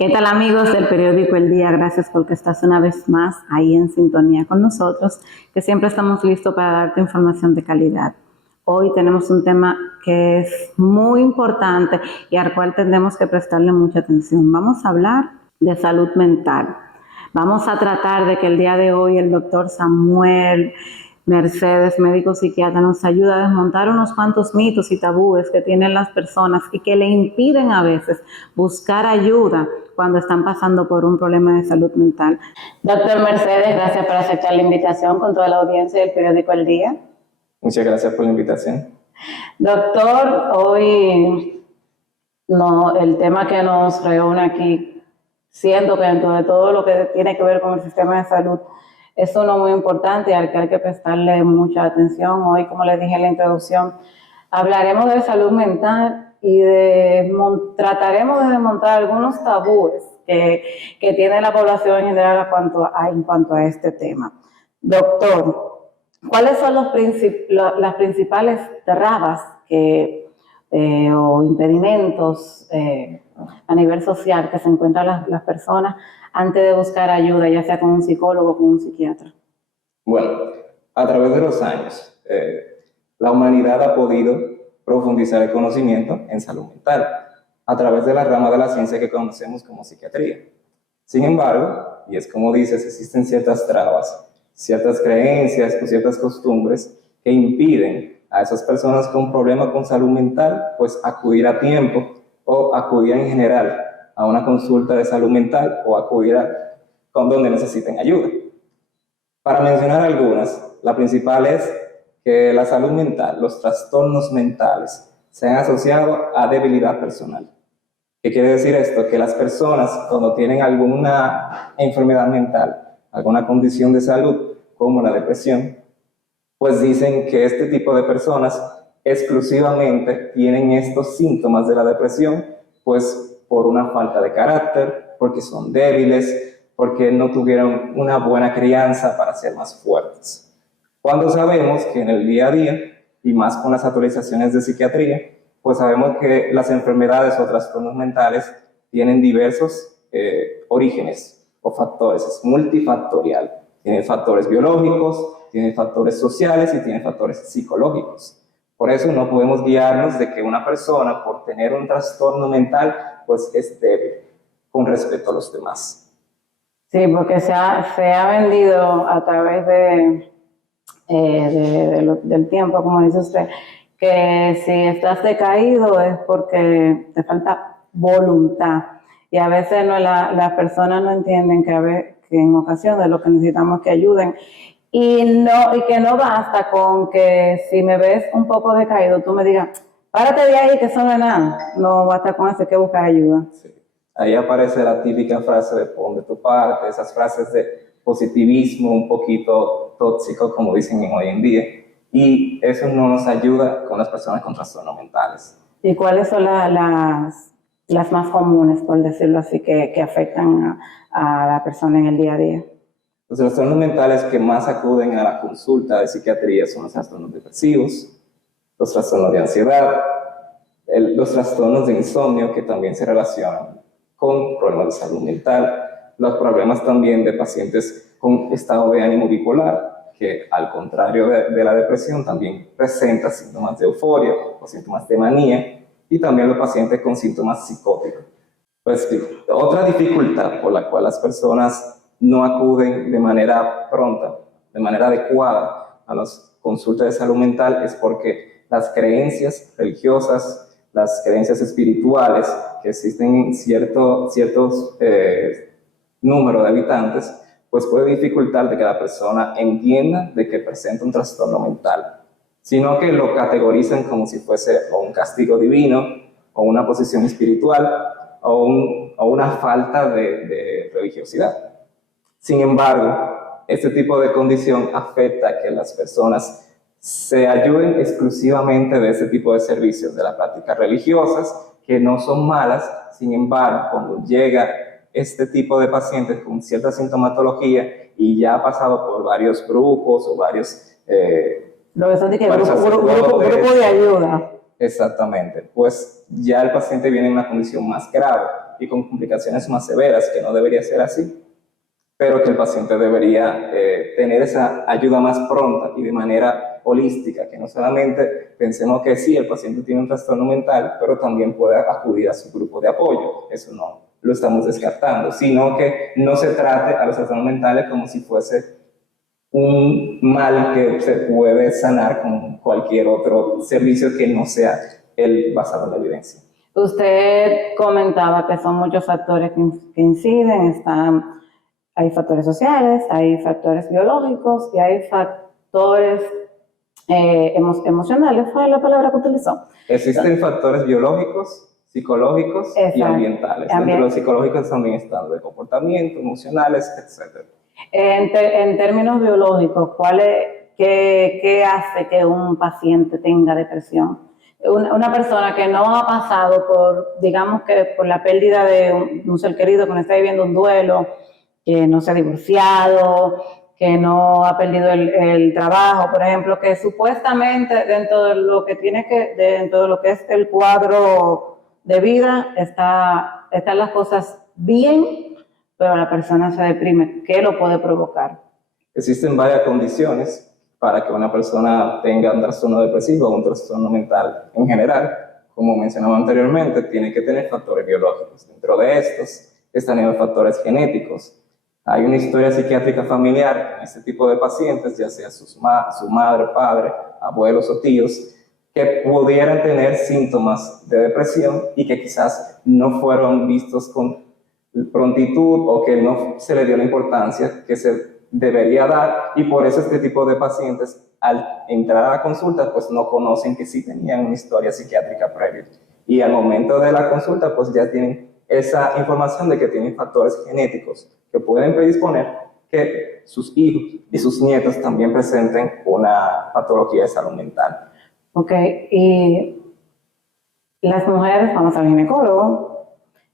¿Qué tal, amigos del periódico El Día? Gracias porque estás una vez más ahí en sintonía con nosotros, que siempre estamos listos para darte información de calidad. Hoy tenemos un tema que es muy importante y al cual tendremos que prestarle mucha atención. Vamos a hablar de salud mental. Vamos a tratar de que el día de hoy el doctor Samuel Mercedes, médico psiquiatra, nos ayuda a desmontar unos cuantos mitos y tabúes que tienen las personas y que le impiden a veces buscar ayuda cuando están pasando por un problema de salud mental. Doctor Mercedes, gracias por aceptar la invitación con toda la audiencia del periódico El Día. Muchas gracias por la invitación. Doctor, hoy el tema que nos reúne aquí, siento que dentro de todo lo que tiene que ver con el sistema de salud, es uno muy importante y al que hay que prestarle mucha atención. Hoy, como les dije en la introducción, hablaremos de salud mental y trataremos de desmontar algunos tabúes que tiene la población en general en cuanto a este tema. Doctor, ¿cuáles son las principales trabas o impedimentos a nivel social que se encuentran las personas antes de buscar ayuda, ya sea con un psicólogo o con un psiquiatra? Bueno, a través de los años, la humanidad ha podido profundizar el conocimiento en salud mental a través de la rama de la ciencia que conocemos como psiquiatría. Sin embargo, y es como dices, existen ciertas trabas, ciertas creencias o ciertas costumbres que impiden a esas personas con problemas con salud mental pues acudir a tiempo o acudir en general a una consulta de salud mental o acudir con donde necesiten ayuda. Para mencionar algunas, la principal es que la salud mental, los trastornos mentales, se han asociado a debilidad personal. ¿Qué quiere decir esto? Que las personas, cuando tienen alguna enfermedad mental, alguna condición de salud, como la depresión, pues dicen que este tipo de personas exclusivamente tienen estos síntomas de la depresión, pues por una falta de carácter, porque son débiles, porque no tuvieron una buena crianza para ser más fuertes. Cuando sabemos que en el día a día, y más con las actualizaciones de psiquiatría, pues sabemos que las enfermedades o trastornos mentales tienen diversos orígenes o factores, es multifactorial. Tiene factores biológicos, tiene factores sociales y tiene factores psicológicos. Por eso no podemos guiarnos de que una persona, por tener un trastorno mental, pues es débil con respecto a los demás. Sí, porque se ha vendido a través del tiempo, como dice usted, que si estás decaído es porque te falta voluntad. Y a veces las personas no entienden que en ocasiones lo que necesitamos es que ayuden. Y que no basta con que si me ves un poco decaído, tú me digas, párate de ahí que eso no es nada. No basta con eso, hay que buscar ayuda. Sí. Ahí aparece la típica frase de pon de tu parte, esas frases de positivismo un poquito tóxico, como dicen hoy en día. Y eso no nos ayuda con las personas con trastornos mentales. ¿Y cuáles son las más comunes, por decirlo así, que afectan a la persona en el día a día? Los trastornos mentales que más acuden a la consulta de psiquiatría son los trastornos depresivos, los trastornos de ansiedad, los trastornos de insomnio que también se relacionan con problemas de salud mental, los problemas también de pacientes con estado de ánimo bipolar, que al contrario de la depresión también presenta síntomas de euforia o síntomas de manía, y también los pacientes con síntomas psicóticos. Pues otra dificultad por la cual las personas no acuden de manera pronta, de manera adecuada a las consultas de salud mental es porque las creencias religiosas, las creencias espirituales que existen en ciertos número de habitantes, pues puede dificultar de que la persona entienda de que presenta un trastorno mental, sino que lo categorizan como si fuese o un castigo divino, o una posición espiritual, o una falta de religiosidad. Sin embargo, este tipo de condición afecta a que las personas se ayuden exclusivamente de ese tipo de servicios, de las prácticas religiosas, que no son malas. Sin embargo, cuando llega este tipo de pacientes con cierta sintomatología y ya ha pasado por varios brujos o varios grupo de ayuda. Exactamente, pues ya el paciente viene en una condición más grave y con complicaciones más severas, que no debería ser así, pero que el paciente debería tener esa ayuda más pronta y de manera holística, que no solamente pensemos que sí, el paciente tiene un trastorno mental, pero también puede acudir a su grupo de apoyo. Eso no lo estamos descartando, sino que no se trate a los trastornos mentales como si fuese un mal que se puede sanar con cualquier otro servicio que no sea el basado en la evidencia. Usted comentaba que son muchos factores que inciden, hay factores sociales, hay factores biológicos y hay factores emocionales, fue la palabra que utilizó. Existen factores biológicos, psicológicos y ambientales. Dentro de los psicológicos también están de comportamiento, emocionales, etc. En términos biológicos, ¿qué hace que un paciente tenga depresión? Una persona que no ha pasado digamos que por la pérdida de un ser querido, que no está viviendo un duelo, que no se ha divorciado, que no ha perdido el trabajo, por ejemplo, que supuestamente dentro de lo que es el cuadro de vida están las cosas bien, pero la persona se deprime. ¿Qué lo puede provocar? Existen varias condiciones para que una persona tenga un trastorno depresivo o un trastorno mental en general. Como mencionaba anteriormente, tiene que tener factores biológicos. Dentro de estos están los factores genéticos. Hay una historia psiquiátrica familiar en este tipo de pacientes, ya sea su madre, padre, abuelos o tíos, que pudieran tener síntomas de depresión y que quizás no fueron vistos con prontitud o que no se le dio la importancia que se debería dar, y por eso este tipo de pacientes al entrar a la consulta pues no conocen que sí tenían una historia psiquiátrica previa, y al momento de la consulta pues ya tienen esa información de que tienen factores genéticos que pueden predisponer que sus hijos y sus nietos también presenten una patología de salud mental. Ok, y las mujeres vamos al ginecólogo,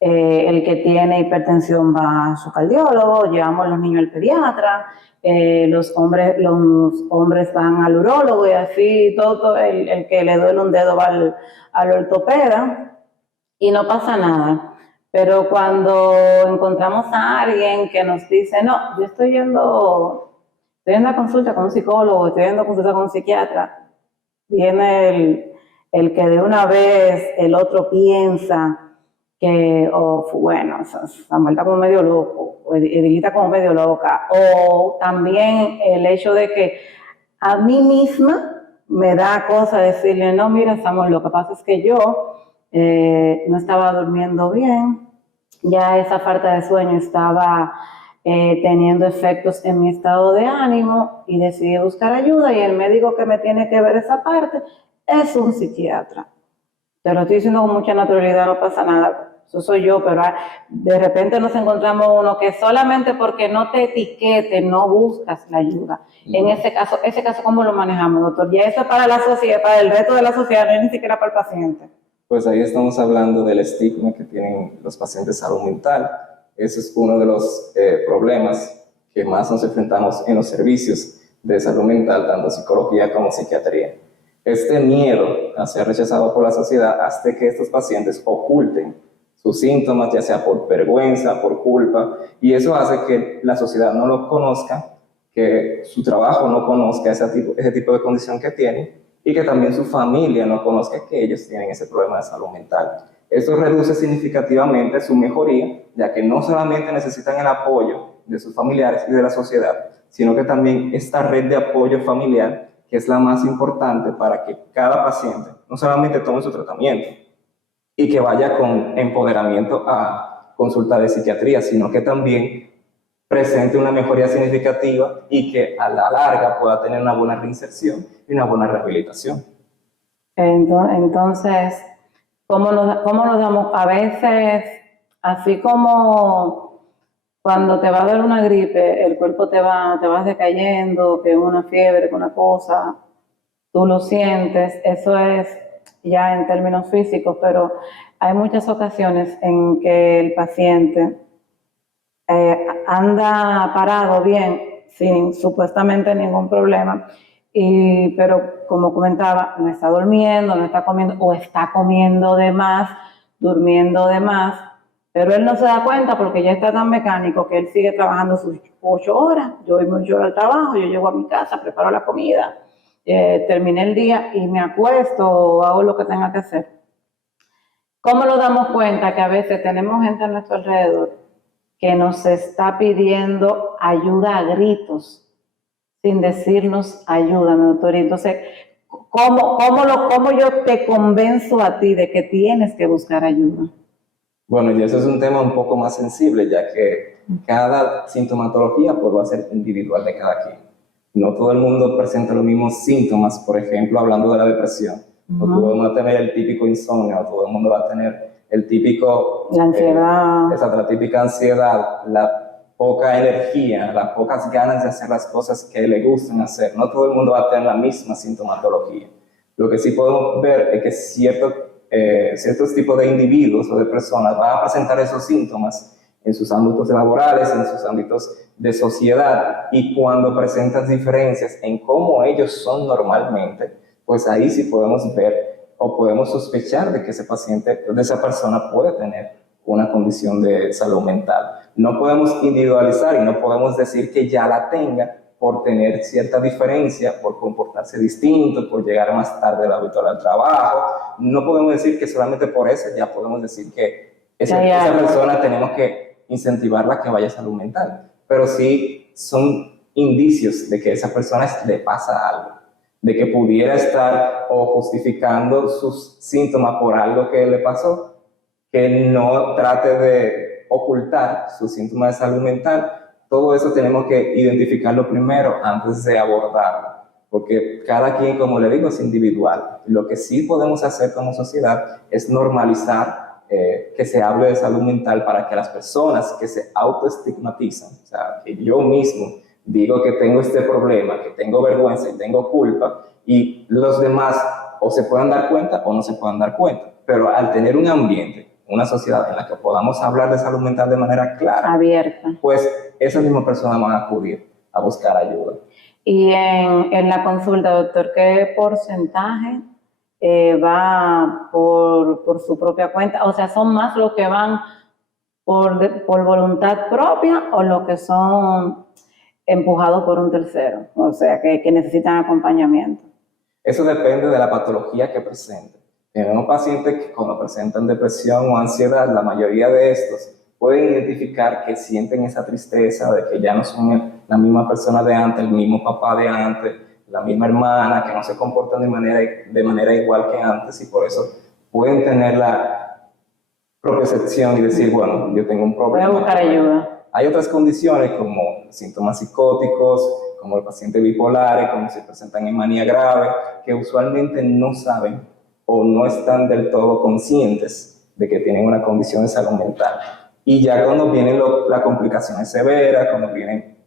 el que tiene hipertensión va a su cardiólogo, llevamos los niños al pediatra, los hombres van al urólogo y así todo el que le duele un dedo va al ortopeda y no pasa nada. Pero cuando encontramos a alguien que nos dice, no, yo estoy yendo a consulta con un psicólogo, estoy yendo a consulta con un psiquiatra, viene el que de una vez el otro piensa que, bueno, Samuel está como medio loco, o Edilita está como medio loca, o también el hecho de que a mí misma me da cosa decirle, no, mira Samuel, lo que pasa es que yo no estaba durmiendo bien, ya esa falta de sueño estaba teniendo efectos en mi estado de ánimo y decidí buscar ayuda, y el médico que me tiene que ver esa parte es un psiquiatra. Te lo estoy diciendo con mucha naturalidad, no pasa nada. Eso soy yo, pero de repente nos encontramos uno que solamente porque no te etiquete, no buscas la ayuda. En ese caso, ¿cómo lo manejamos, doctor? Ya eso es para la sociedad, para el resto de la sociedad, no es ni siquiera para el paciente. Pues ahí estamos hablando del estigma que tienen los pacientes de salud mental. Ese es uno de los problemas que más nos enfrentamos en los servicios de salud mental, tanto psicología como psiquiatría. Este miedo a ser rechazado por la sociedad hace que estos pacientes oculten sus síntomas, ya sea por vergüenza, por culpa, y eso hace que la sociedad no los conozca, que su trabajo no conozca ese tipo de condición que tienen, y que también su familia no conozca que ellos tienen ese problema de salud mental. Esto reduce significativamente su mejoría, ya que no solamente necesitan el apoyo de sus familiares y de la sociedad, sino que también esta red de apoyo familiar, que es la más importante para que cada paciente no solamente tome su tratamiento y que vaya con empoderamiento a consulta de psiquiatría, sino que también presente una mejoría significativa y que a la larga pueda tener una buena reinserción y una buena rehabilitación. Entonces, ¿cómo nos damos? A veces, así como cuando te va a dar una gripe, el cuerpo te vas decayendo, que una fiebre, que una cosa, tú lo sientes, eso es ya en términos físicos, pero hay muchas ocasiones en que el paciente anda parado bien, sin supuestamente ningún problema, pero como comentaba, no está durmiendo, no está comiendo, o está comiendo de más, durmiendo de más, Pero él no se da cuenta porque ya está tan mecánico que él sigue trabajando sus 8 horas. Yo voy muy horas al trabajo, yo llego a mi casa, preparo la comida, terminé el día y me acuesto o hago lo que tenga que hacer. ¿Cómo nos damos cuenta que a veces tenemos gente a nuestro alrededor que nos está pidiendo ayuda a gritos sin decirnos ayúdame, doctor? Y entonces, ¿cómo yo te convenzo a ti de que tienes que buscar ayuda? Bueno, y eso es un tema un poco más sensible, ya que cada sintomatología pues, va a ser individual de cada quien. No todo el mundo presenta los mismos síntomas, por ejemplo, hablando de la depresión. No todo el mundo va a tener el típico insomnio, no todo el mundo va a tener el típico... La ansiedad. La típica ansiedad, la poca energía, las pocas ganas de hacer las cosas que le gustan hacer. No todo el mundo va a tener la misma sintomatología. Lo que sí podemos ver es que ciertos tipos de individuos o de personas van a presentar esos síntomas en sus ámbitos laborales, en sus ámbitos de sociedad, y cuando presentan diferencias en cómo ellos son normalmente, pues ahí sí podemos ver o podemos sospechar de que ese paciente, de esa persona puede tener una condición de salud mental. No podemos individualizar y no podemos decir que ya la tenga por tener cierta diferencia, por comportarse distinto, por llegar más tarde del habitual al trabajo. No podemos decir que solamente por eso ya podemos decir que esa persona tenemos que incentivarla a que vaya a salud mental. Pero sí son indicios de que a esa persona le pasa algo, de que pudiera estar o justificando sus síntomas por algo que le pasó, que no trate de ocultar sus síntomas de salud mental. Todo eso tenemos que identificarlo primero antes de abordarlo, porque cada quien, como le digo, es individual. Lo que sí podemos hacer como sociedad es normalizar que se hable de salud mental para que las personas que se autoestigmatizan, o sea, que yo mismo digo que tengo este problema, que tengo vergüenza y tengo culpa, y los demás o se puedan dar cuenta o no se puedan dar cuenta. Pero al tener un ambiente, una sociedad en la que podamos hablar de salud mental de manera clara, abierta, pues esas mismas personas van a acudir a buscar ayuda. Y en la consulta, doctor, ¿qué porcentaje va por su propia cuenta? O sea, ¿son más los que van por voluntad propia o los que son empujados por un tercero? O sea, que necesitan acompañamiento. Eso depende de la patología que presenten. Tenemos pacientes que cuando presentan depresión o ansiedad, la mayoría de estos pueden identificar que sienten esa tristeza de que ya no son la misma persona de antes, el mismo papá de antes, la misma hermana, que no se comportan de manera igual que antes, y por eso pueden tener la propiocepción y decir, bueno, yo tengo un problema. Voy a buscar ayuda. Hay otras condiciones como síntomas psicóticos, como el paciente bipolar, como se presentan en manía grave, que usualmente no saben o no están del todo conscientes de que tienen una condición de salud mental. Y ya cuando vienen las complicaciones severas, cuando vienen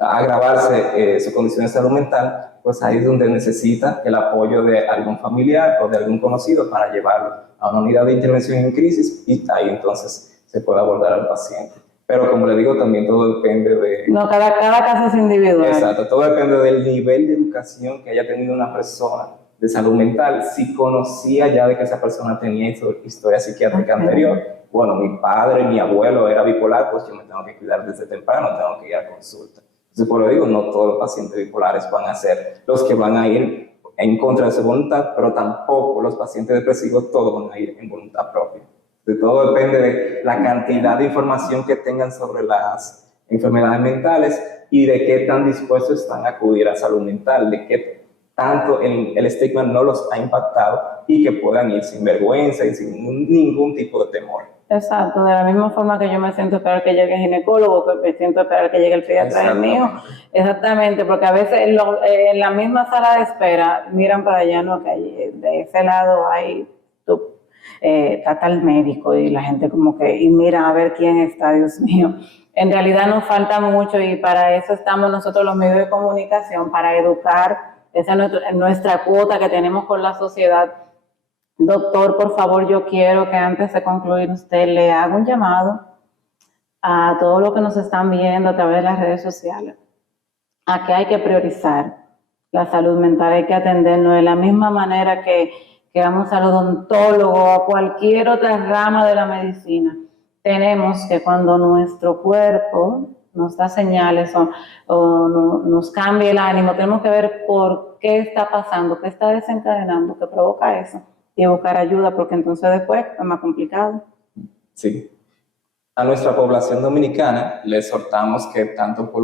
a agravarse su condición de salud mental, pues ahí es donde necesita el apoyo de algún familiar o de algún conocido para llevarlo a una unidad de intervención en crisis, y ahí entonces se puede abordar al paciente. Pero como le digo, también todo depende de... No, cada caso es individual. Exacto, todo depende del nivel de educación que haya tenido una persona de salud mental. Si conocía ya de que esa persona tenía historia psiquiátrica anterior, bueno, mi padre, mi abuelo era bipolar, pues yo me tengo que cuidar desde temprano, tengo que ir a consulta. Entonces, por lo digo, no todos los pacientes bipolares van a ser los que van a ir en contra de su voluntad, pero tampoco los pacientes depresivos todos van a ir en voluntad propia. Entonces, todo depende de la cantidad de información que tengan sobre las enfermedades mentales y de qué tan dispuestos están a acudir a salud mental, de qué tanto el estigma no los ha impactado y que puedan ir sin vergüenza y sin ningún tipo de temor. Exacto, de la misma forma que yo me siento esperar que llegue el ginecólogo, que me siento esperar que llegue el pediatra del mío. Exactamente, porque a veces en la misma sala de espera miran para allá, no, que de ese lado hay está tal médico y la gente como que, y mira a ver quién está, Dios mío. En realidad nos falta mucho y para eso estamos nosotros los medios de comunicación, para educar. Esa es nuestra cuota que tenemos con la sociedad. Doctor, por favor, yo quiero que antes de concluir usted le haga un llamado a todos los que nos están viendo a través de las redes sociales, a que hay que priorizar la salud mental, hay que atendernos de la misma manera que vamos al odontólogo o a cualquier otra rama de la medicina. tenemos que cuando nuestro cuerpo nos da señales nos cambia el ánimo, tenemos que ver por qué está pasando, qué está desencadenando, qué provoca eso y buscar ayuda, porque entonces después es más complicado. Sí. A nuestra población dominicana le exhortamos que tanto por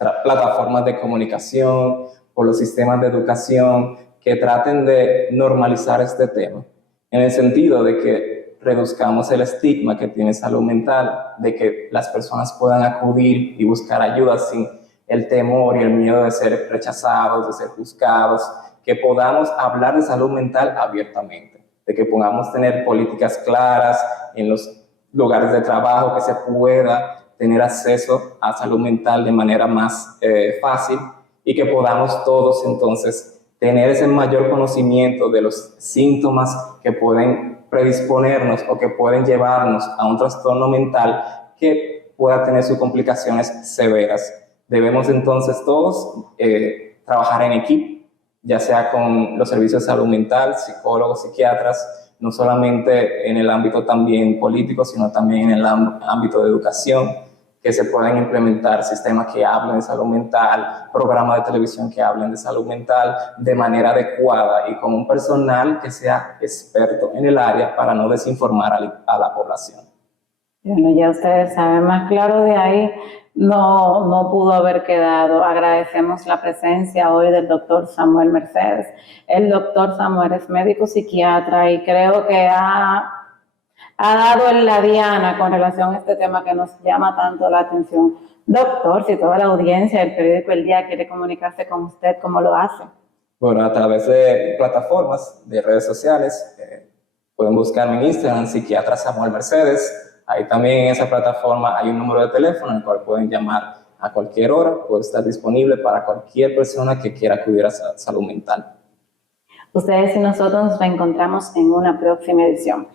las plataformas de comunicación, por los sistemas de educación, que traten de normalizar este tema, en el sentido de que reduzcamos el estigma que tiene salud mental, de que las personas puedan acudir y buscar ayuda sin el temor y el miedo de ser rechazados, de ser juzgados, que podamos hablar de salud mental abiertamente, de que podamos tener políticas claras en los lugares de trabajo, que se pueda tener acceso a salud mental de manera más fácil y que podamos todos entonces tener ese mayor conocimiento de los síntomas que pueden predisponernos o que pueden llevarnos a un trastorno mental que pueda tener sus complicaciones severas. Debemos entonces todos trabajar en equipo, ya sea con los servicios de salud mental, psicólogos, psiquiatras, no solamente en el ámbito también político, sino también en el ámbito de educación, que se puedan implementar sistemas que hablen de salud mental, programas de televisión que hablen de salud mental de manera adecuada y con un personal que sea experto en el área para no desinformar a la población. Bueno, ya ustedes saben, más claro de ahí no pudo haber quedado. Agradecemos la presencia hoy del doctor Samuel Mercedes. El doctor Samuel es médico psiquiatra y creo que ha dado en la diana con relación a este tema que nos llama tanto la atención. Doctor, si toda la audiencia del periódico El Día quiere comunicarse con usted, ¿cómo lo hace? Bueno, a través de plataformas, de redes sociales, pueden buscarme en Instagram, psiquiatra Samuel Mercedes. Ahí también en esa plataforma hay un número de teléfono en el cual pueden llamar a cualquier hora, puede estar disponible para cualquier persona que quiera acudir a salud mental. Ustedes y nosotros nos reencontramos en una próxima edición.